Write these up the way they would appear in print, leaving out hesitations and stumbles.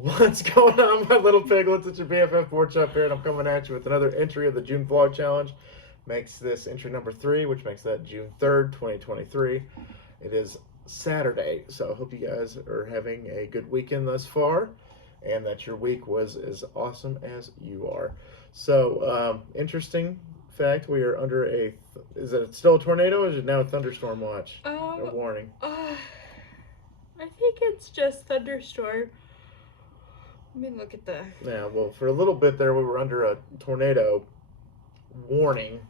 What's going on, my little piglets? It's your BFF Pork Chop here, and I'm coming at you with another entry of the June Vlog Challenge. Makes this entry number 3, which makes that June 3rd, 2023. It is Saturday, so I hope you guys are having a good weekend thus far, and that your week was as awesome as you are. So, interesting fact, we are under is it still a tornado, or is it now a thunderstorm watch? A warning. I think it's just thunderstorm. Let me look at the... Yeah, well, for a little bit there, we were under a tornado warning,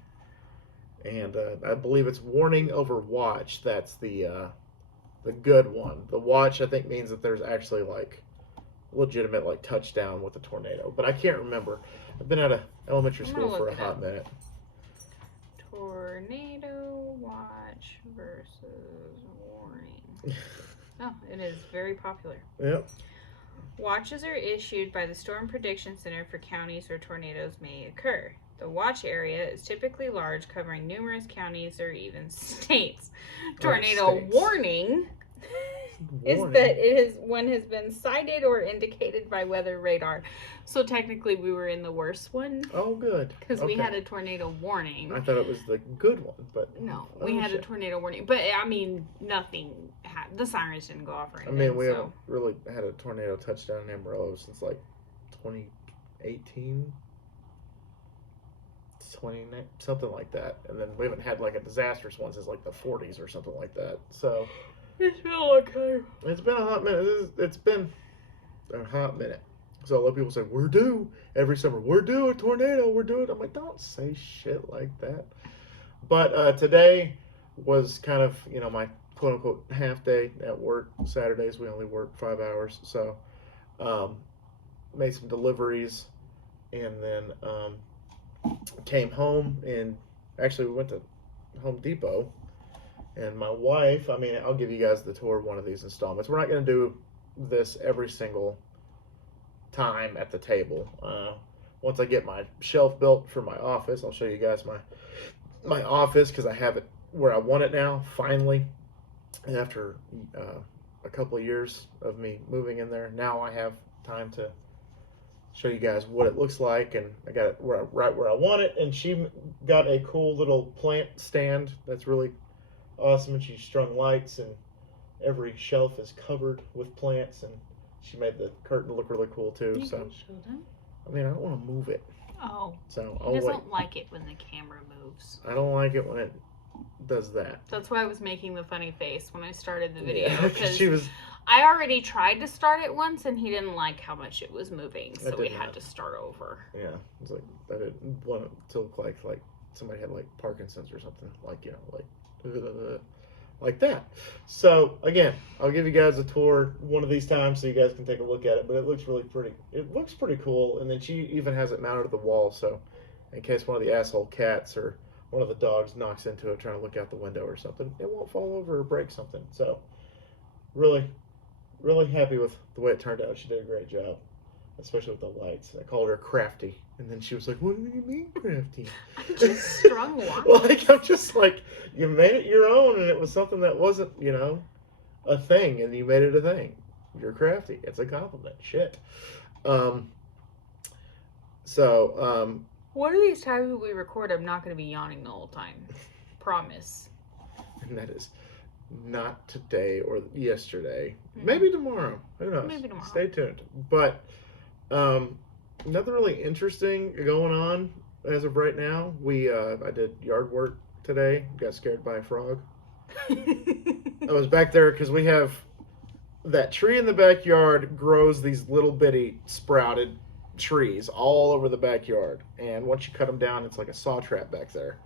and I believe it's warning over watch. That's the good one. The watch, I think, means that there's actually like legitimate like touchdown with a tornado, but I can't remember. I've been out of elementary school for a hot minute. Tornado watch versus warning. Oh, it is very popular. Yep. Watches are issued by the Storm Prediction Center for counties where tornadoes may occur. The watch area is typically large, covering numerous counties or even states. Tornado warning is that one has been sighted or indicated by weather radar. So technically we were in the worst one. Oh, good. Because we had a tornado warning. I thought it was the good one, but... No, we had a tornado warning. But, I mean, nothing the sirens didn't go off or anything. I mean, we haven't really had a tornado touchdown in Amarillo since, like, 2018? 29, something like that. And then we haven't had, like, a disastrous one since, like, the 40s or something like that. So... It's been okay. It's been a hot minute. It's been a hot minute. So a lot of people say, we're due every summer. We're due a tornado. We're due it. I'm like, don't say shit like that. But today was kind of, my quote-unquote half day at work. Saturdays, we only work 5 hours. So made some deliveries and then came home. And actually, we went to Home Depot. And my wife, I'll give you guys the tour of one of these installments. We're not going to do this every single time at the table. Once I get my shelf built for my office, I'll show you guys my office because I have it where I want it now, finally. And after a couple of years of me moving in there, now I have time to show you guys what it looks like. And I got it right where I want it. And she got a cool little plant stand that's really awesome, and she strung lights, and every shelf is covered with plants, and she made the curtain look really cool too. You can show them. I don't want to move it. Oh. So he doesn't like it when the camera moves. I don't like it when it does that. That's why I was making the funny face when I started the video. Yeah, I already tried to start it once, and he didn't like how much it was moving, so we had to start over. Yeah, it's like I didn't want it to look like somebody had like Parkinson's or something, like that. So again, I'll give you guys a tour one of these times so you guys can take a look at it, but it looks really pretty. It looks pretty cool. And then she even has it mounted to the wall, so in case one of the asshole cats or one of the dogs knocks into it trying to look out the window or something, it won't fall over or break something. So really happy with the way it turned out. She did a great job, especially with the lights. I called her crafty. And then she was like, what do you mean crafty? I just strung lights. Like, I'm just like, you made it your own, and it was something that wasn't, a thing, and you made it a thing. You're crafty. It's a compliment. Shit. One of these times we record, I'm not going to be yawning the whole time. Promise. And that is not today or yesterday. Mm-hmm. Maybe tomorrow. Who knows? Maybe tomorrow. Stay tuned. But, nothing really interesting going on as of right now. I did yard work today. Got scared by a frog. I was back there because we have that tree in the backyard grows these little bitty sprouted trees all over the backyard. And once you cut them down, it's like a saw trap back there.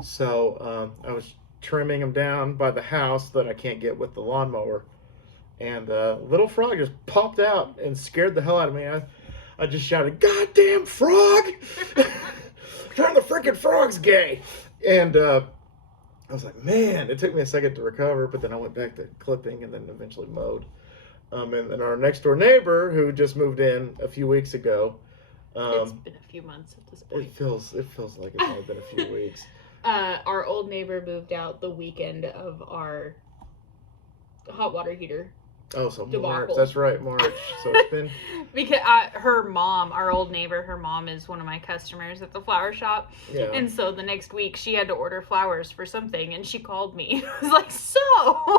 So I was trimming them down by the house that I can't get with the lawnmower. And little frog just popped out and scared the hell out of me. I just shouted, "Goddamn frog! Turn the freaking frog's gay!" And I was like, man, it took me a second to recover, but then I went back to clipping and then eventually mowed. And then our next door neighbor, who just moved in a few weeks ago. It's been a few months at this point. It feels like it's only been a few weeks. Our old neighbor moved out the weekend of our hot water heater Oh, so March. debacle. That's right, March. So it's been... Because her mom, our old neighbor, her mom is one of my customers at the flower shop. Yeah. And so the next week she had to order flowers for something and she called me. I was like, so, how's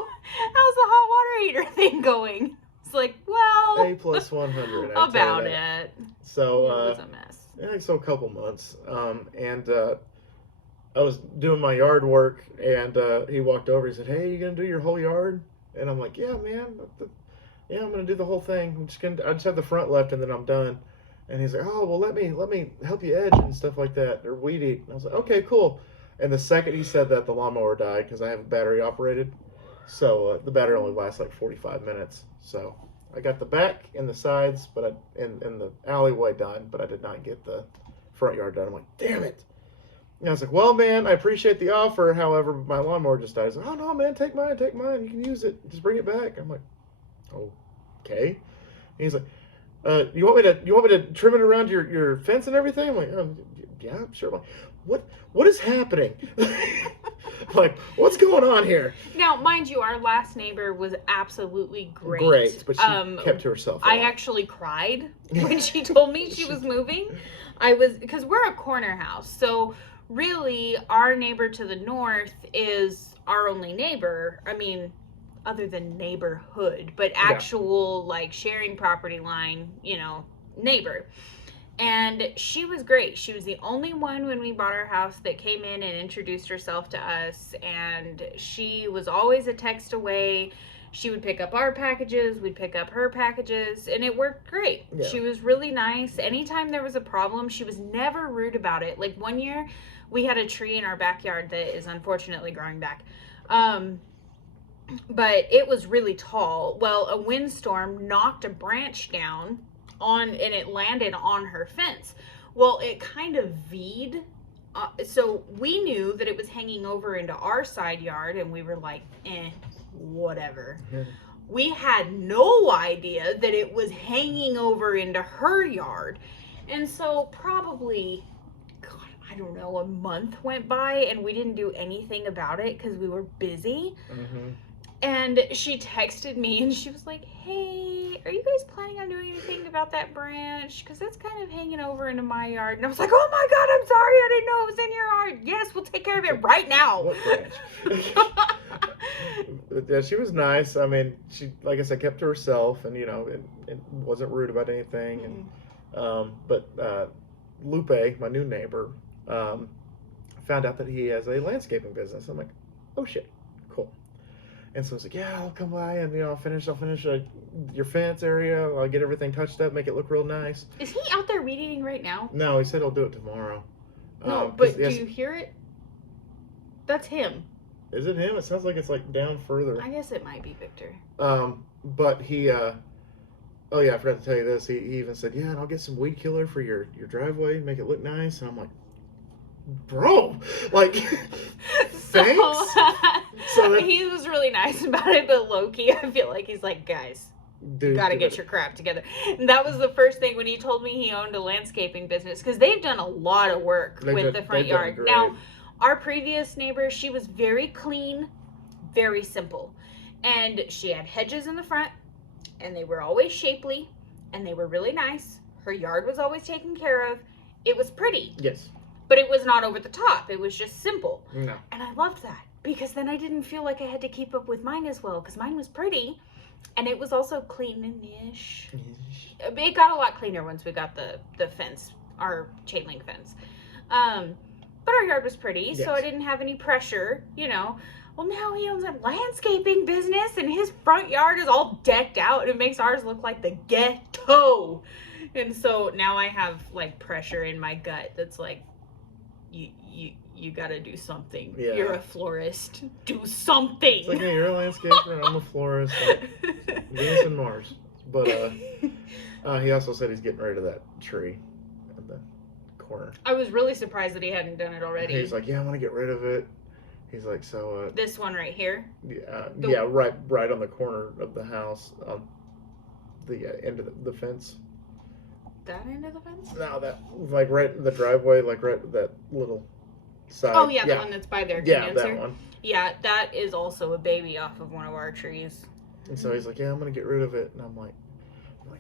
the hot water heater thing going? It's like, well, A plus 100. I tell about you that. it. So, It was a mess. yeah, so a couple months. And I was doing my yard work, and he walked over. He said, "Hey, you gonna do your whole yard?" And I'm like, "Yeah, man. Yeah, I'm gonna do the whole thing. I just have the front left, and then I'm done." And he's like, "Oh, well, let me help you edge and stuff like that, or weed eat." And I was like, "Okay, cool." And the second he said that, the lawnmower died because I have it battery operated. So the battery only lasts like 45 minutes. So I got the back and the sides, but and the alleyway done, but I did not get the front yard done. I'm like, damn it. And I was like, well, man, I appreciate the offer. However, my lawnmower just died. He's like, oh, no, man, take mine. You can use it. Just bring it back. I'm like, okay. And he's like, you want me to trim it around your fence and everything? I'm like, yeah, sure. I'm like, what is happening? Like, what's going on here? Now, mind you, our last neighbor was absolutely great. Great, but she kept to herself. I actually cried when she told me she was moving. Because we're a corner house, so really our neighbor to the north is our only neighbor. I mean, other than neighborhood, but actual like sharing property line, neighbor. And she was great. She was the only one when we bought our house that came in and introduced herself to us. And she was always a text away. She would pick up our packages. We'd pick up her packages. And it worked great. Yeah. She was really nice. Anytime there was a problem, she was never rude about it. Like one year, we had a tree in our backyard that is unfortunately growing back. But it was really tall. Well, a windstorm knocked a branch down and it landed on her fence. Well, it kind of V'd. So we knew that it was hanging over into our side yard, and we were like, whatever. Yeah. We had no idea that it was hanging over into her yard. And so probably, God, I don't know, a month went by and we didn't do anything about it because we were busy. Mm-hmm. And she texted me and she was like, hey, are you guys planning on doing anything about that branch? Because that's kind of hanging over into my yard. And I was like, oh my God, I'm sorry. I didn't know it was in your yard. Yes, we'll take care of it right now. What branch? Yeah, she was nice. I mean, she, like I said, kept to herself and, it wasn't rude about anything. And but Lupe, my new neighbor, found out that he has a landscaping business. I'm like, oh shit, cool. And so I was like, yeah, I'll come by and, I'll finish your fence area. I'll get everything touched up, make it look real nice. Is he out there weed eating right now? No, he said he'll do it tomorrow. No, but do you hear it? That's him. Is it him? It sounds like it's like down further. I guess it might be Victor. But he, oh yeah, I forgot to tell you this. He even said, yeah, and I'll get some weed killer for your driveway, make it look nice. And I'm like, bro, like, thanks. So he was really nice about it, but low-key, I feel like he's like, guys, dude, gotta get your crap together. And that was the first thing when he told me he owned a landscaping business, because they've done a lot of work with the front yard. Now, our previous neighbor, she was very clean, very simple. And she had hedges in the front, and they were always shapely, and they were really nice. Her yard was always taken care of. It was pretty. Yes. But it was not over the top. It was just simple. No. And I loved that, because then I didn't feel like I had to keep up with mine as well, because mine was pretty, and it was also clean-ish. It got a lot cleaner once we got the fence, our chain link fence. But our yard was pretty, yes. So I didn't have any pressure, Well, now he owns a landscaping business, and his front yard is all decked out, and it makes ours look like the ghetto. And so now I have, like, pressure in my gut that's like, you gotta do something. Yeah. You're a florist. Do something. It's like, hey, you're a landscaper, I'm a florist. Like, Venus and Mars. But he also said he's getting rid of that tree at the corner. I was really surprised that he hadn't done it already. He's like, yeah, I want to get rid of it. He's like, so... this one right here? Yeah, right on the corner of the house, on the end of the fence. That end of the fence? No, that, like, right in the driveway, like, right that little side. Oh, yeah, the one that's by their condenser. Yeah, that one. Yeah, that is also a baby off of one of our trees. And so he's like, yeah, I'm gonna get rid of it. And I'm like,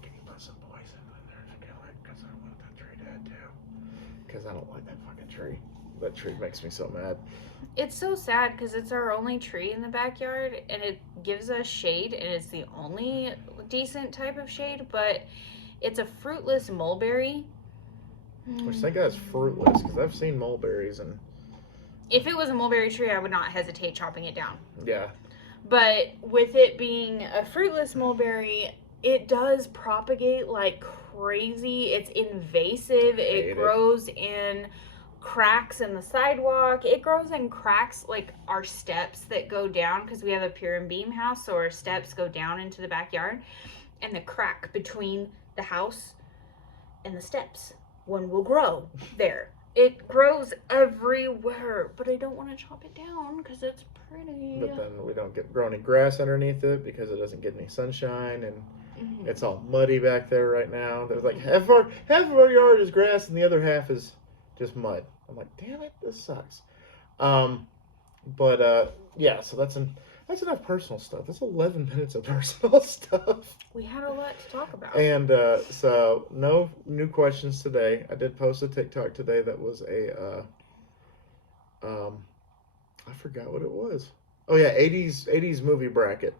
can you put some poison in there to kill it? Because I want that tree dead too. Because I don't like that fucking tree. That tree makes me so mad. It's so sad because it's our only tree in the backyard and it gives us shade and it's the only decent type of shade, but it's a fruitless mulberry. Which thank God it's fruitless because I've seen mulberries and. If it was a mulberry tree, I would not hesitate chopping it down. Yeah. But with it being a fruitless mulberry, it does propagate like crazy. It's invasive. It grows in cracks in the sidewalk. It grows in cracks like our steps that go down because we have a pier and beam house, so our steps go down into the backyard. And the crack between the house and the steps, one will grow there. It grows everywhere, but I don't want to chop it down because it's pretty. But then we don't grow any grass underneath it because it doesn't get any sunshine, and it's all muddy back there right now. There's like half of our yard is grass and the other half is just mud. I'm like, damn it, this sucks. Yeah, so that's enough personal stuff. That's 11 minutes of personal stuff. We had a lot to talk about. And so no new questions today. I did post a TikTok today that was I forgot what it was. Oh yeah, 80s movie bracket.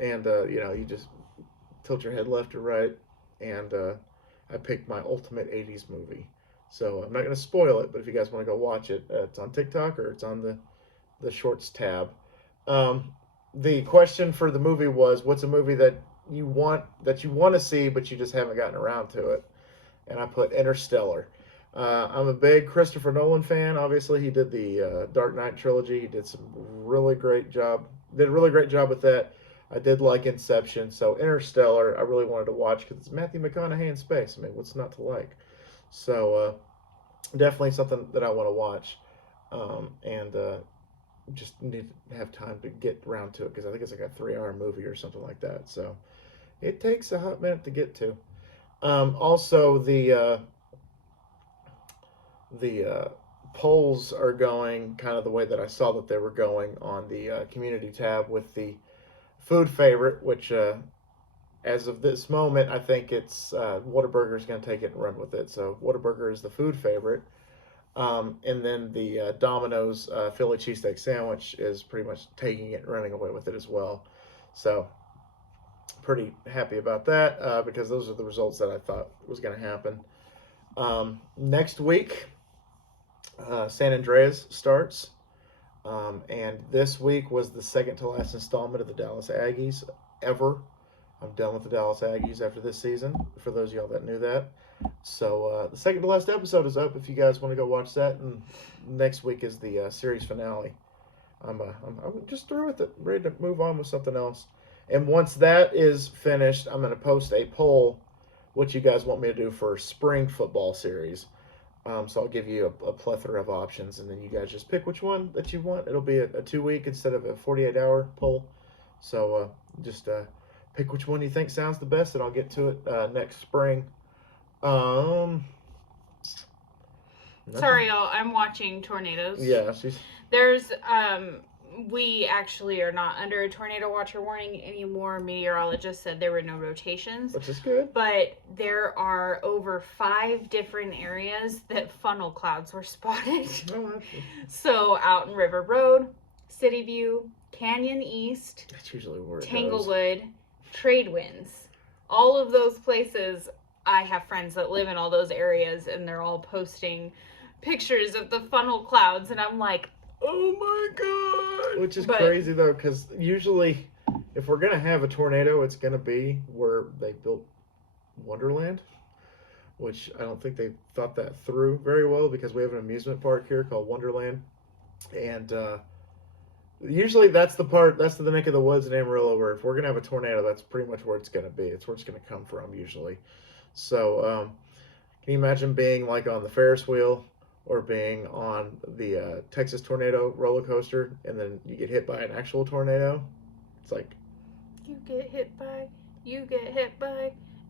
And you just tilt your head left or right, and I picked my ultimate 80s movie. So I'm not going to spoil it, but if you guys want to go watch it, it's on TikTok or it's on the Shorts tab. The question for the movie was, what's a movie that you want to see but you just haven't gotten around to it? And I put Interstellar. I'm a big Christopher Nolan fan. Obviously, he did the Dark Knight trilogy. He did a really great job with that. I did like Inception, so Interstellar I really wanted to watch because it's Matthew McConaughey in space. I mean, what's not to like? So definitely something that I want to watch, and just need to have time to get around to it because I think it's like a 3-hour movie or something like that. So it takes a hot minute to get to. Also, the polls are going kind of the way that I saw that they were going on the community tab with the food favorite, which as of this moment, I think it's Whataburger is going to take it and run with it. So Whataburger is the food favorite. And then the Domino's Philly cheesesteak sandwich is pretty much taking it and running away with it as well. So pretty happy about that because those are the results that I thought was going to happen. Next week, San Andreas starts. And this week was the second to last installment of the Dallas Aggies ever. I'm done with the Dallas Aggies after this season, for those of y'all that knew that. So the second to last episode is up if you guys want to go watch that. And next week is the series finale. I'm just through with it, ready to move on with something else. And once that is finished, I'm going to post a poll what you guys want me to do for spring football series. So I'll give you a plethora of options, and then you guys just pick which one that you want. It'll be a 2-week instead of a 48-hour poll. So just pick which one you think sounds the best, and I'll get to it next spring. Sorry, y'all. I'm watching tornadoes. Yeah, there's we actually are not under a tornado watcher warning anymore. Meteorologists said there were no rotations, which is good. But there are over 5 different areas that funnel clouds were spotted. Oh, so out in River Road, City View, Canyon East, that's usually where it Tanglewood, Trade Winds. All of those places, I have friends that live in all those areas, and they're all posting pictures of the funnel clouds, and I'm like, oh my god. Which is crazy though, because usually if we're gonna have a tornado, it's gonna be where they built Wonderland, which I don't think they thought that through very well, because we have an amusement park here called Wonderland, and usually that's the neck of the woods in Amarillo where if we're gonna have a tornado, that's pretty much where it's gonna be. It's where it's gonna come from usually. So can you imagine being like on the Ferris wheel or being on the Texas tornado roller coaster, and then you get hit by an actual tornado? It's like you get hit by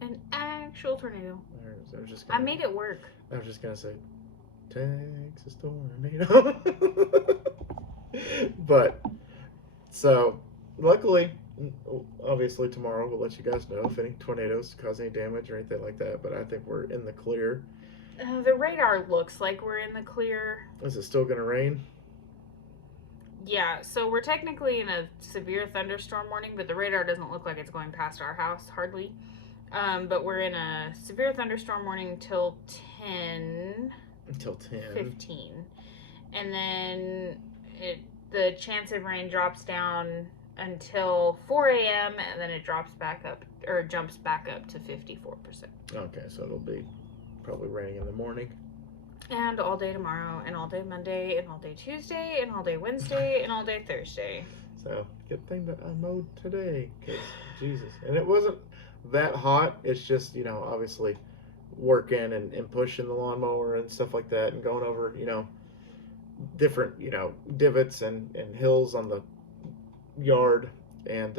an actual tornado. I made it work. I was just gonna say Texas tornado. But so luckily obviously tomorrow we'll let you guys know if any tornadoes cause any damage or anything like that. But I think we're in the clear. The radar looks like we're in the clear. Is it still gonna rain? Yeah, so we're technically in a severe thunderstorm warning, but the radar doesn't look like it's going past our house, hardly. But we're in a severe thunderstorm warning until 10. Until 10. 15. And then the chance of rain drops down until 4 a.m. and then it drops back up, or jumps back up to 54%. Okay, so it'll be probably raining in the morning. And all day tomorrow, and all day Monday, and all day Tuesday, and all day Wednesday, and all day Thursday. So, good thing that I mowed today, because Jesus. And it wasn't that hot. It's just, obviously working and pushing the lawnmower and stuff like that, and going over, different, divots and hills on the yard. And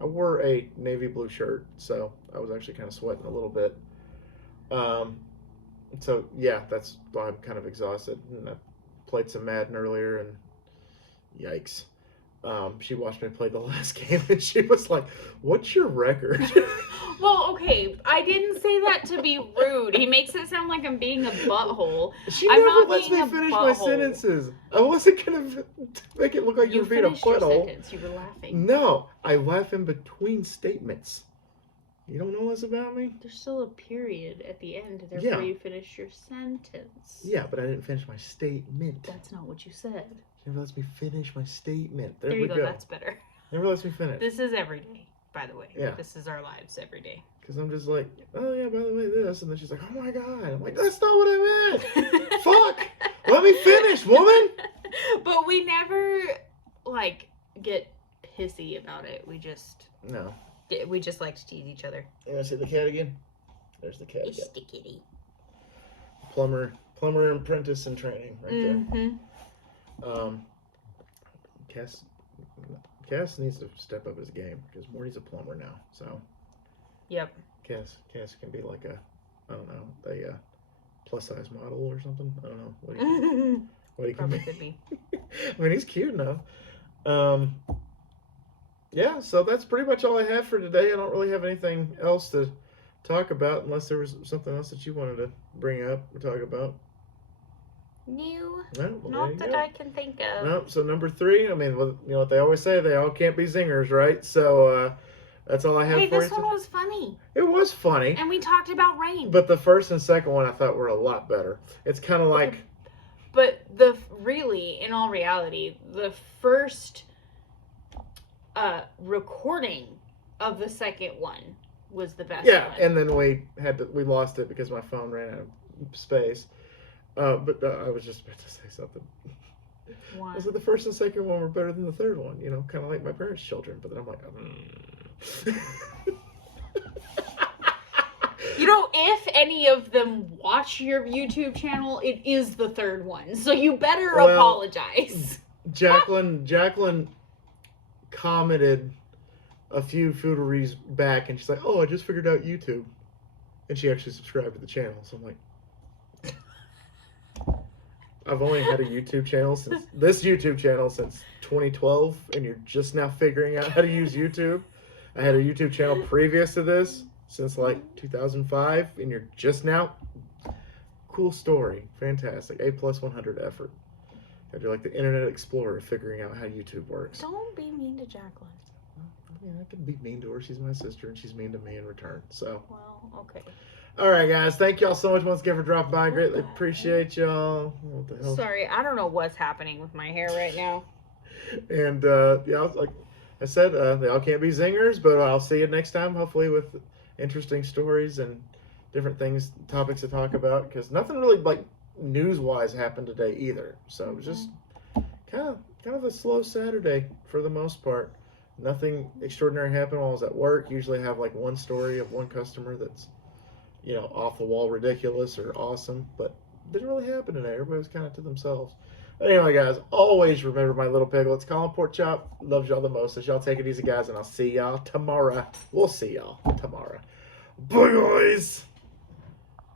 I wore a navy blue shirt, so I was actually kind of sweating a little bit. So yeah, that's why I'm kind of exhausted. And I played some Madden earlier, and yikes. She watched me play the last game, and she was like, "What's your record?" Well, okay, I didn't say that to be rude. He makes it sound like I'm being a butthole. She I'm never not lets being me a finish my butthole. sentences. I wasn't gonna make it look like you were being a finished your butthole. sentence. You were laughing. No, I laugh in between statements. You don't know this about me? There's still a period at the end, therefore Yeah. you finish your sentence. Yeah, but I didn't finish my statement. That's not what you said. She never lets me finish my statement. There There we you go. go. That's better. Never lets me finish. This is every day, by the way. Yeah. This is our lives every day. Because I'm just like, oh yeah, by the way, this. And then she's like, oh my God. I'm like, that's not what I meant. Fuck. Let me finish, woman. But we never, get pissy about it. We just like to tease each other. You want to see the cat again? There's the cat again. It's the kitty. Plumber apprentice in training right there. Cass needs to step up his game because Morty's a plumber now. So Yep. Cass can be like a plus size model or something. I don't know what he can Probably be. could be. I mean, he's cute enough. Yeah, so that's pretty much all I have for today. I don't really have anything else to talk about unless there was something else that you wanted to bring up or talk about. No, No, well, not that I can think of. No, so number 3, I mean, well, you know what they always say, they all can't be zingers, right? So that's all I have Hey, for this you. one was funny. It was funny, And we talked about rain. but the first and second one I thought were a lot better. It's kind of like... But in all reality, the first recording of the second one was the best Yeah, one. and then we lost it because my phone ran out of space. But I was just about to say something. One. I said the first and second one were better than the third one, you know, kind of like my parents' children. But then I'm like, You know, if any of them watch your YouTube channel, it is the third one. So you better apologize. Jacqueline commented a few fooderies back, and she's like, "Oh, I just figured out YouTube," and she actually subscribed to the channel. So I'm like, I've only had a YouTube channel since 2012, and you're just now figuring out how to use YouTube. I had a YouTube channel previous to this since like 2005, and you're just now. Cool story, fantastic, A+100 effort. You're like the Internet Explorer figuring out how YouTube works. Don't be mean to Jacqueline. I mean, I can be mean to her. She's my sister, and she's mean to me in return. So, Well, okay. all right, guys. Thank y'all so much once again for dropping by. Greatly appreciate y'all. What the hell? Sorry, I don't know what's happening with my hair right now. And yeah, like I said, they all can't be zingers, but I'll see you next time. Hopefully, with interesting stories and different topics to talk about. Because nothing really like news-wise happened today either. So it was just kind of a slow Saturday for the most part. Nothing extraordinary happened while I was at work. Usually I have like one story of one customer that's, you know, off the wall ridiculous or awesome, but it didn't really happen today. Everybody was kind of to themselves. But anyway, guys, always remember my little piglets. Colin Pork Chop loves y'all the most. So y'all take it easy, guys, and I'll see y'all tomorrow. We'll see y'all tomorrow. Bye, guys.